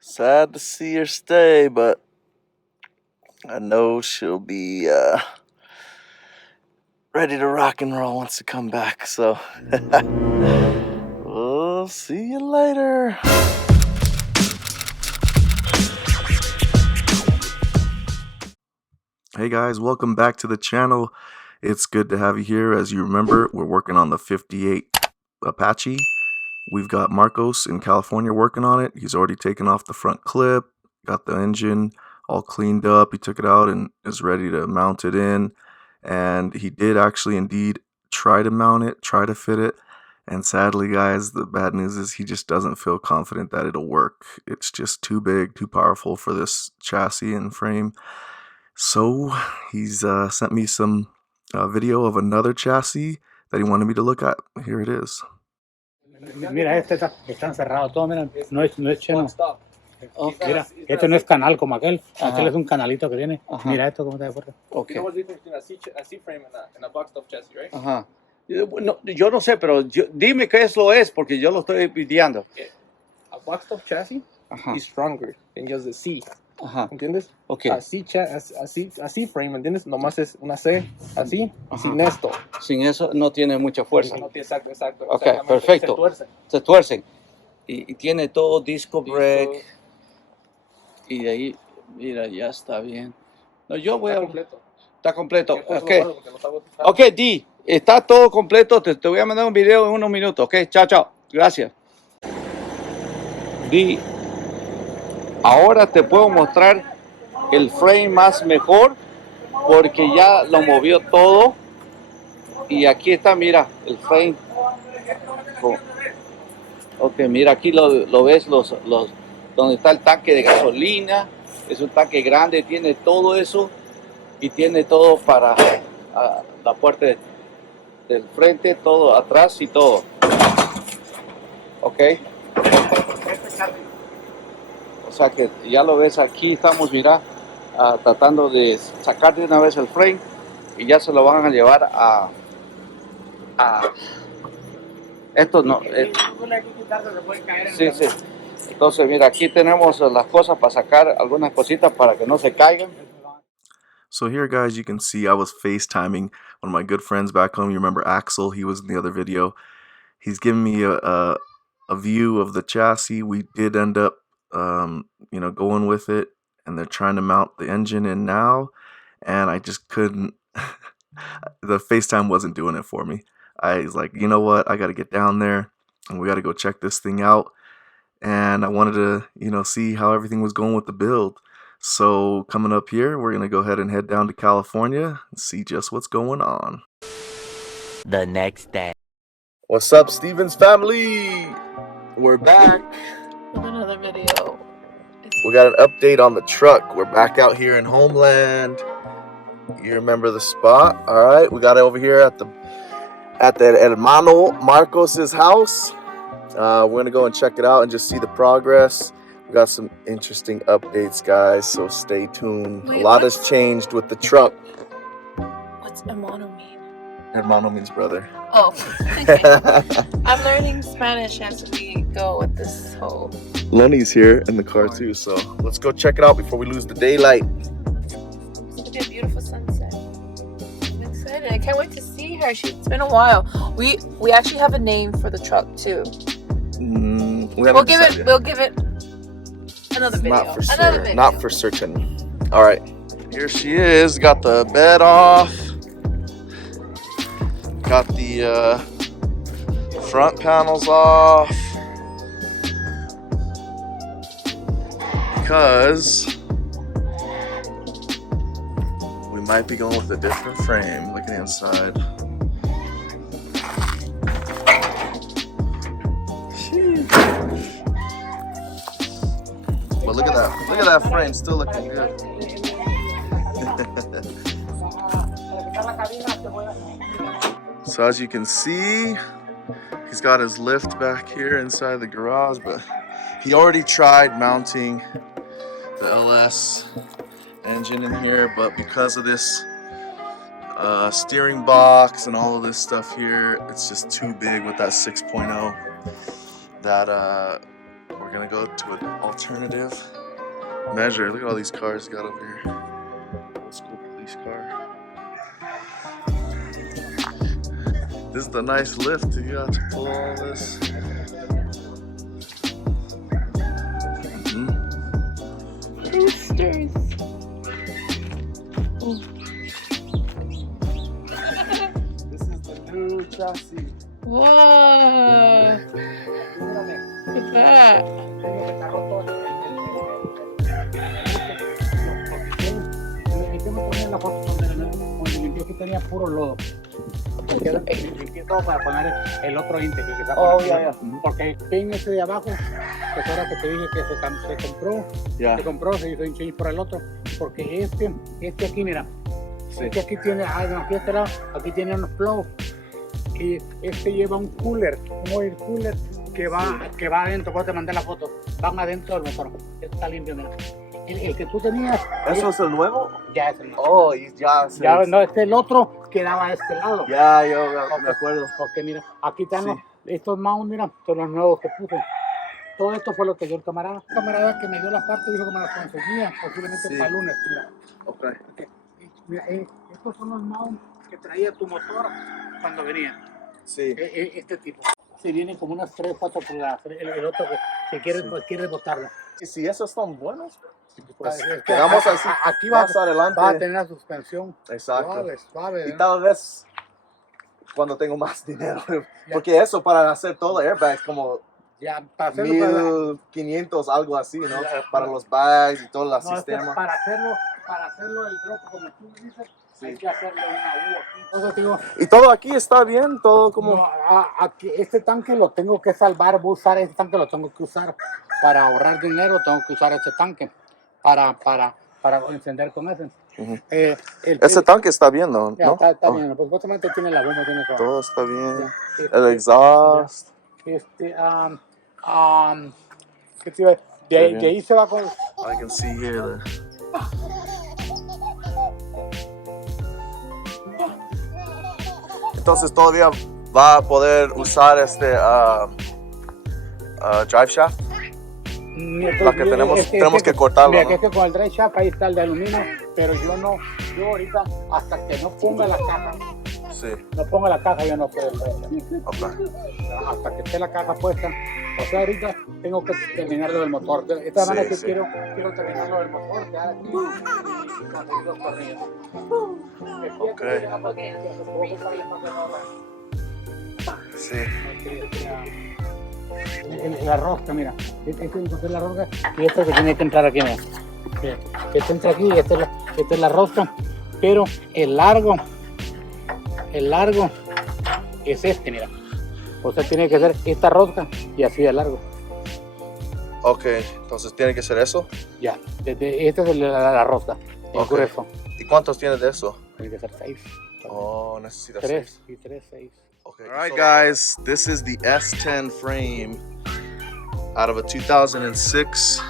Sad to see her stay, but I know she'll be ready to rock and roll once to come back. So we'll see you later. Hey guys, welcome back to the channel. It's good to have you here. As you remember, we're working on the 58 Apache. We've got Marcos in California working on it. He's already taken off the front clip, got the engine all cleaned up. He took it out and is ready to mount it in. And he did actually indeed try to mount it, try to fit it. And sadly, guys, the bad news is he just doesn't feel confident that it'll work. It's just too big, too powerful for this chassis and frame. So he's sent me some video of another chassis that he wanted me to look at. Here it is. Mira, está encerrado todo, mira, no es cheno. Okay. Mira, este no es canal como aquel. Aquel es un canalito que tiene. Mira esto cómo está de fuerte. Okay. You know what's the difference between a C-frame and a boxed up chassis, right? Ajá. No, yo no sé, pero dime qué es lo es, porque yo lo estoy pidiendo. Okay. A boxed up chassis is stronger than just the C. Ajá. ¿Entiendes? Okay. Así frame, ¿entiendes? Nomás es una C, así, sin esto. Sin eso no tiene mucha fuerza. No, exacto. Okay, perfecto. Se tuercen. Y tiene todo disco brake. Y de ahí, mira, ya está bien. No, yo voy a... completo. Está completo. Ok, Di, está todo completo. Te voy a mandar un video en unos minutos. Ok, chao. Gracias. Di, ahora te puedo mostrar el frame más mejor porque ya lo movió todo. Y aquí está, mira, el frame. Ok, mira, aquí lo ves, donde está el tanque de gasolina. Es un tanque grande, tiene todo eso y tiene todo para la puerta del frente, todo atrás y todo. Ok. O sea que ya lo ves, aquí estamos, mira, tratando de sacar de una vez el frame y ya se lo van a llevar a esto no. Sí. Entonces, mira, aquí tenemos las cosas para sacar algunas cositas para que no se caigan. So here, guys, you can see I was FaceTiming one of my good friends back home. You remember Axel? He was in the other video. He's giving me a view of the chassis. We did end up, going with it, and they're trying to mount the engine in now, and I just couldn't. The FaceTime wasn't doing it for me. I was like, you know what? I got to get down there, and we got to go check this thing out. And I wanted to, see how everything was going with the build. So coming up here, we're going to go ahead and head down to California and see just what's going on. The next day. What's up, Stevens family? We're back with another video. We got an update on the truck. We're back out here in Homeland. You remember the spot? All right, we got it over here at the hermano Marcos's house. We're gonna go and check it out and just see the progress. We got some interesting updates, guys, so stay tuned. Wait, a lot has changed with the truck. What's hermano mean? Hermano means brother. Oh, okay. I'm learning Spanish as we go with this whole... Lonnie's here in the car too, so let's go check it out before we lose the daylight. It's gonna be a beautiful sunset. I'm excited. I can't wait to see her. It's been a while. We actually have a name for the truck too. We'll give it another video. Not for certain. All right, here she is. Got the bed off. Got the front panels off because we might be going with a different frame. Look at the inside. But look at that frame, still looking good. So as you can see, he's got his lift back here inside the garage, but he already tried mounting the LS engine in here, but because of this steering box and all of this stuff here, it's just too big with that 6.0 that we're we're gonna go to an alternative measure. Look at all these cars got over here. Old school police car. This is the nice lift. You got to pull all this. Roosters. This is the new chassis. Whoa. Look at that. Tenía puro lodo. Limpié todo para poner el otro intake que está Oh, yeah. porque el pin ese de abajo, que ahora que te dije que se compró, se hizo un change por el otro, porque este aquí, mira, este aquí tiene, aquí a este lado, aquí tiene unos flow, y este lleva un cooler, un oil cooler que va adentro, puedo te mandar la foto, van adentro del motor, está limpio, mira. El que tú tenías. ¿Eso es el nuevo? Ya es el nuevo. Oh, y ya. No, el otro quedaba a este lado. Ya, yo me acuerdo. Porque mira, aquí están estos mounts, mira, son los nuevos que puse. Todo esto fue lo que dio el camarada. El camarada que me dio la parte dijo que me las conseguía, posiblemente para el lunes. Mira. Okay. Mira, estos son los mounts que traía tu motor cuando venía. Sí. Este tipo. Si vienen como unas 3, 4 pulgadas. El otro que quiere botarlo. Y si esos son buenos, pues Es que quedamos así. aquí más adelante. va a tener la suspensión. Exacto. Suave. Y tal vez cuando tengo más dinero. Porque eso para hacer todo airbags como ya, para hacerlo 1500, algo así, ¿no? Para los bags y todo el sistema. Para hacerlo el drop como tú dices, hay que hacerle una U aquí. Entonces, digo, y todo aquí está bien, todo como. No, aquí, este tanque lo tengo que salvar, voy a usar este tanque, lo tengo que usar para ahorrar dinero, tengo que usar este tanque para encender con ese. Ese tanque está bien, ¿no? Está bien, pues justamente tiene la bomba, tiene todo está bien. Ya, El exhaust. ¿qué te iba a decir? De ahí se va con. I can see here Entonces todavía va a poder usar este drive shaft. La que tenemos que cortarlo. Mira, ¿no? que es que con el drive shaft ahí está el de aluminio, pero yo ahorita hasta que no ponga la caja. Sí. No ponga la caja, yo no puedo. Okay. Hasta que esté la caja puesta. O sea, ahorita tengo que terminar lo del motor. De esta manera que quiero terminar lo del motor. Quedar aquí. Okay. Sí. La rosca, mira. Este es la rosca y esto que tiene que entrar aquí, mira. Que este entra aquí y esta es la rosca. Pero el largo es este, mira. O sea, tiene que ser esta rosca y así de largo. Ok, entonces tiene que ser eso. Ya, esta es la rosca, el grueso. ¿Y cuántos tienes de eso? Tiene que ser 6. Oh, necesitas 3 y 3, 6. Okay. All right, guys, this is the S-10 frame out of a 2006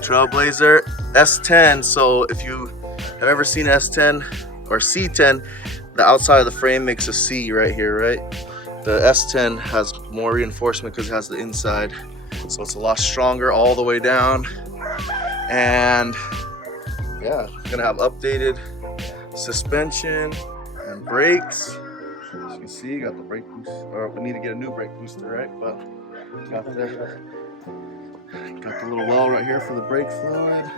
Trailblazer S-10. So if you have ever seen S-10 or C-10, the outside of the frame makes a C right here, right? The S-10 has more reinforcement because it has the inside. So it's a lot stronger all the way down. And yeah, it's gonna have updated suspension and brakes. As you can see, got the brake boost, or we need to get a new brake booster, right? But got the little well right here for the brake fluid.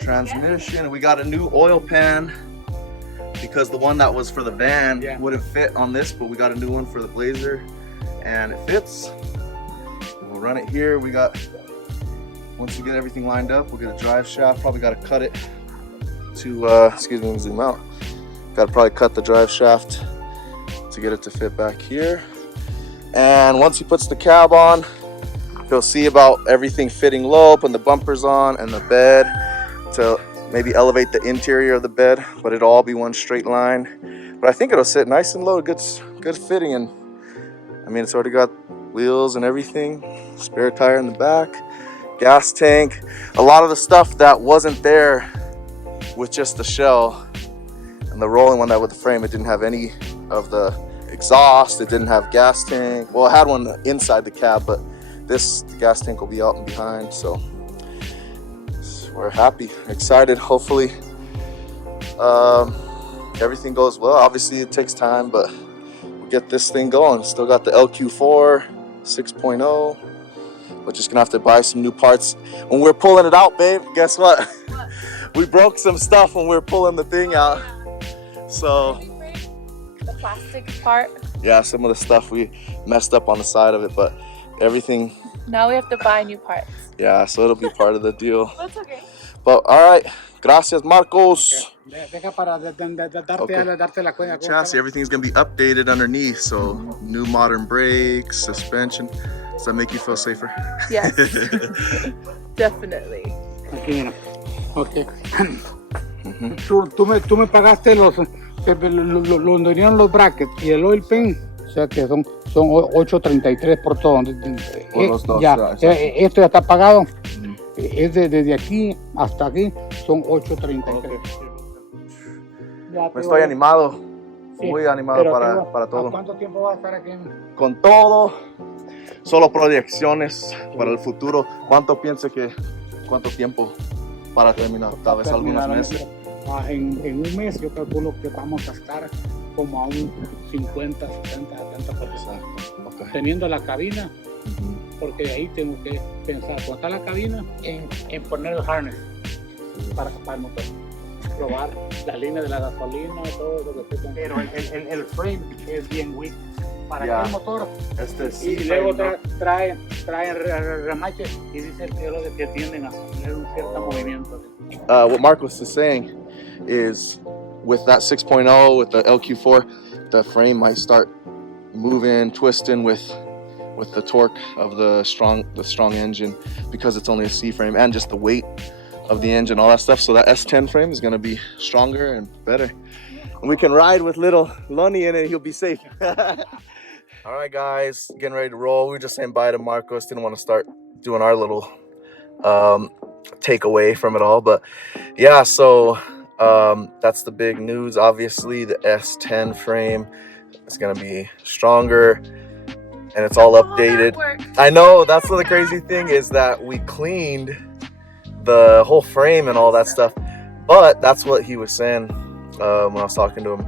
Transmission, we got a new oil pan because the one that was for the van wouldn't fit on this, but we got a new one for the Blazer and it fits. We'll run it here. We got, once we get everything lined up, we'll get a drive shaft. Probably got to cut it to, excuse me, let me zoom out. Got to probably cut the drive shaft to get it to fit back here. And once he puts the cab on, he'll see about everything fitting low, putting the bumpers on and the bed to maybe elevate the interior of the bed, but it'll all be one straight line. But I think it'll sit nice and low, good fitting. And I mean, it's already got wheels and everything, spare tire in the back, gas tank. A lot of the stuff that wasn't there with just the shell and the rolling one that with the frame, it didn't have any of the exhaust, it didn't have gas tank. Well, it had one inside the cab, but this gas tank will be out and behind. So we're happy, excited. Hopefully everything goes well. Obviously it takes time, but we'll get this thing going. Still got the LQ4 6.0. We're just gonna have to buy some new parts. When we're pulling it out, babe, guess what? We broke some stuff when we were pulling the thing out. So the plastic part. yeah, some of the stuff we messed up on the side of it, but everything. Now we have to buy new parts. Yeah, so it'll be part of the deal. That's okay. But all right, gracias, Marcos. Deja para darte la cuenta. Chassis, everything's gonna be updated underneath. So new modern brakes, suspension. Does that make you feel safer? Yes, definitely. Aquí, mira. Ok. Tú me pagaste los donde vinieron los brackets y el oil pan, o sea que son 8.33 por todo. Por los dos, ya, exacto. esto ya está pagado. Es desde aquí hasta aquí, son 8.33. Me estoy animado, Sí, muy animado pero para todo. ¿Cuánto tiempo va a estar aquí? Con todo, solo proyecciones para el futuro. ¿Cuánto tiempo para terminar? Tal vez algunos meses. En un mes yo calculo que vamos a estar como a un 50, 70, 70%. Okay. Teniendo la cabina, porque de ahí tengo que pensar, cuando está la cabina, en poner el harness para el motor. Probar la línea de la gasolina, todo lo que estoy. Pero el frame es bien weak para el motor. Y luego traen remache y dice que tienden a tener un cierto movimiento. What Marcos is saying is with that 6.0, with the LQ4, the frame might start moving, twisting with the torque of the strong engine, because it's only a C frame, and just the weight of the engine, all that stuff. So that S-10 frame is going to be stronger and better. And we can ride with little Lonnie in it, he'll be safe. All right, guys, getting ready to roll. We were just saying bye to Marcos. Didn't want to start doing our little takeaway from it all. But yeah, so that's the big news. Obviously, the S-10 frame is going to be stronger. And it's all updated. I know, that's the crazy thing, is that we cleaned the whole frame and all that stuff. But that's what he was saying when I was talking to him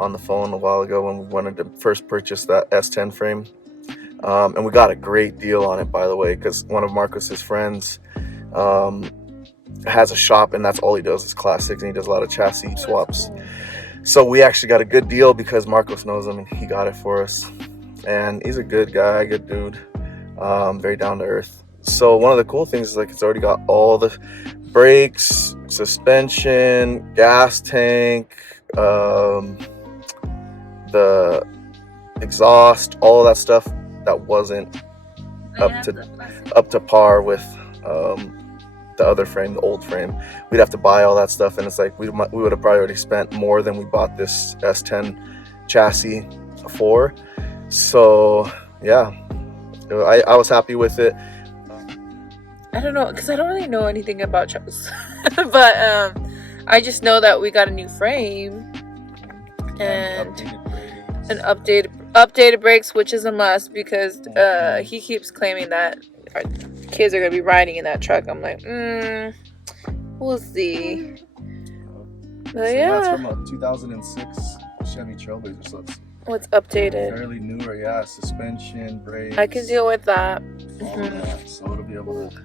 on the phone a while ago when we wanted to first purchase that S-10 frame. And we got a great deal on it, by the way, because one of Marcos's friends has a shop, and that's all he does is classics, and he does a lot of chassis swaps. So we actually got a good deal because Marcos knows him and he got it for us. And he's a good guy, good dude, very down to earth. So one of the cool things is, like, it's already got all the brakes, suspension, gas tank, the exhaust, all of that stuff that wasn't up to par with the other frame, the old frame. We'd have to buy all that stuff, and it's like we would have probably already spent more than we bought this S-10 chassis for. So yeah, I was happy with it. I don't know, because I don't really know anything about trucks. But I just know that we got a new frame and updated brakes, which is a must, because he keeps claiming that our kids are going to be riding in that truck. I'm like, we'll see. But yeah. That's from a 2006 Chevy Trailblazer, so it's what's updated? fairly newer, yeah. Suspension, brakes. I can deal with that. All of that, so it'll be able to.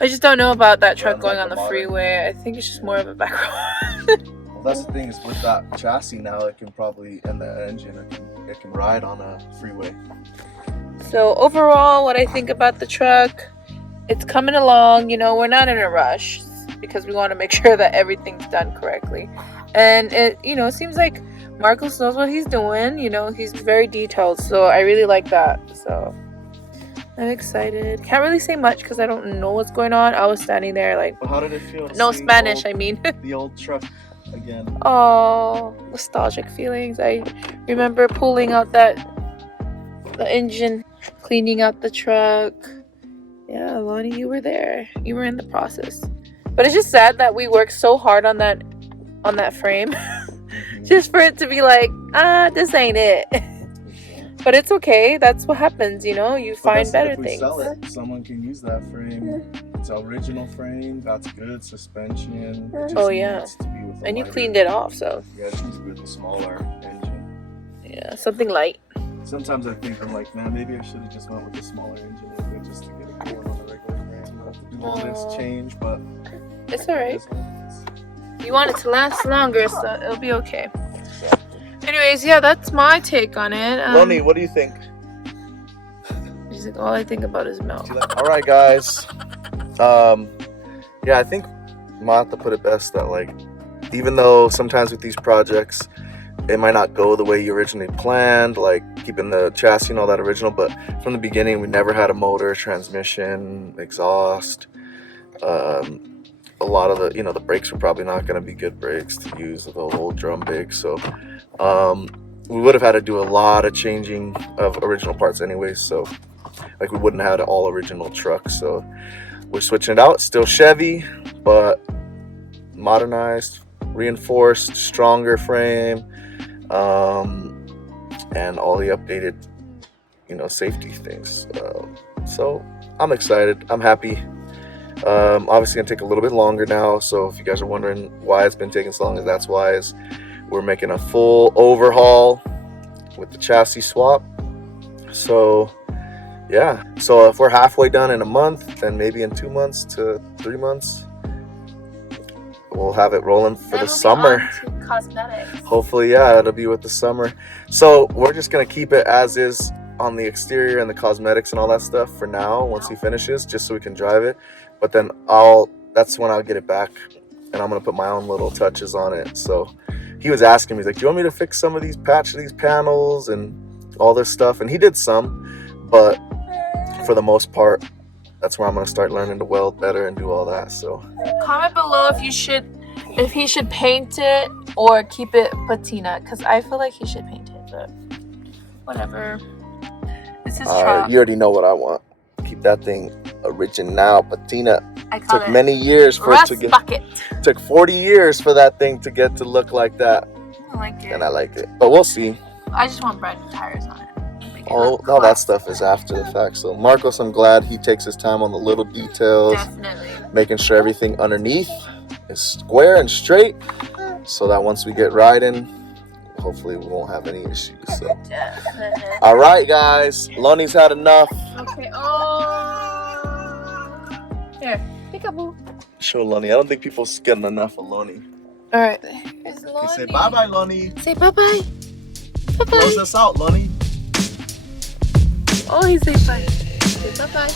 I just don't know about that truck Yeah, going like on the modern. freeway. I think it's just more of a back road. Well, that's the thing, is with that chassis now, it can probably, and the engine, it can ride on a freeway. So overall, what I think about the truck, it's coming along. You know, we're not in a rush because we want to make sure that everything's done correctly. And it, you know, seems like Marcos knows what he's doing. You know, he's very detailed. So I really like that. So I'm excited. Can't really say much because I don't know what's going on. I was standing there like, But how did it feel? no seeing Spanish, I mean. the old truck again. Oh, nostalgic feelings. I remember pulling out the engine, cleaning out the truck. Yeah, Lonnie, you were there. You were in the process. But it's just sad that we worked so hard on that frame just for it to be like, this ain't it. But it's okay. That's what happens, you know. You find better if we things. sell it, someone can use that frame. It's an original frame. That's good suspension. It just Oh, yeah. needs to be with a And you lighter- cleaned it off, so Yeah, it needs to be with a smaller engine. yeah, something light. Sometimes I think I'm like, man, maybe I should have just went with a smaller engine with it just to get it going on the regular frame. I'll have to do a list change, but It's all right. it is what it is. You want it to last longer, so it'll be okay. Anyways, yeah, that's my take on it. Lonnie, what do you think? He's like, all I think about is milk. All right, guys. Yeah, I think Martha put it best that, like, even though sometimes with these projects it might not go the way you originally planned, like keeping the chassis and all that original, but from the beginning we never had a motor, transmission, exhaust. A lot of the, you know, the brakes were probably not going to be good brakes to use, the whole drum big, so we would have had to do a lot of changing of original parts anyway, so like we wouldn't have had an all original truck. So we're switching it out, still Chevy, but modernized, reinforced, stronger frame, and all the updated, you know, safety things. So I'm excited, I'm happy. Obviously gonna take a little bit longer now, so if you guys are wondering why it's been taking so long, that's why is we're making a full overhaul with the chassis swap. So yeah, so if we're halfway done in a month, then maybe in 2 months to 3 months we'll have it rolling for the summer. Cosmetics. Hopefully, yeah, it'll be with the summer. So we're just gonna keep it as is on the exterior and the cosmetics and all that stuff for now once he finishes, just so we can drive it. But then that's when I'll get it back and I'm gonna put my own little touches on it. So he was asking me, he's like, do you want me to fix some of these panels and all this stuff? And he did some, but for the most part, that's where I'm gonna start learning to weld better and do all that. So Comment below if he should paint it or keep it patina, because I feel like he should paint it, but whatever. This is truck. you already know what I want. Keep that thing original patina. I call Took it many years for rust it to get. bucket. Took 40 years for that thing to get to look like that, I like it. and I like it. But we'll see. I just want brand new tires on it. Make it All look that classy. stuff is after the fact. So Marcos, I'm glad he takes his time on the little details, Definitely. making sure everything underneath is square and straight, so that once we get riding, hopefully we won't have any issues. So. Definitely. All right, guys, Lonnie's had enough. Okay. Oh. Here, peekaboo. Show Lonnie. I don't think people's getting enough of Lonnie. All right. Here's Lonnie. Okay, say bye-bye, Lonnie. Say bye-bye. Bye-bye. Close us out, Lonnie. Oh, he said bye. Say bye-bye.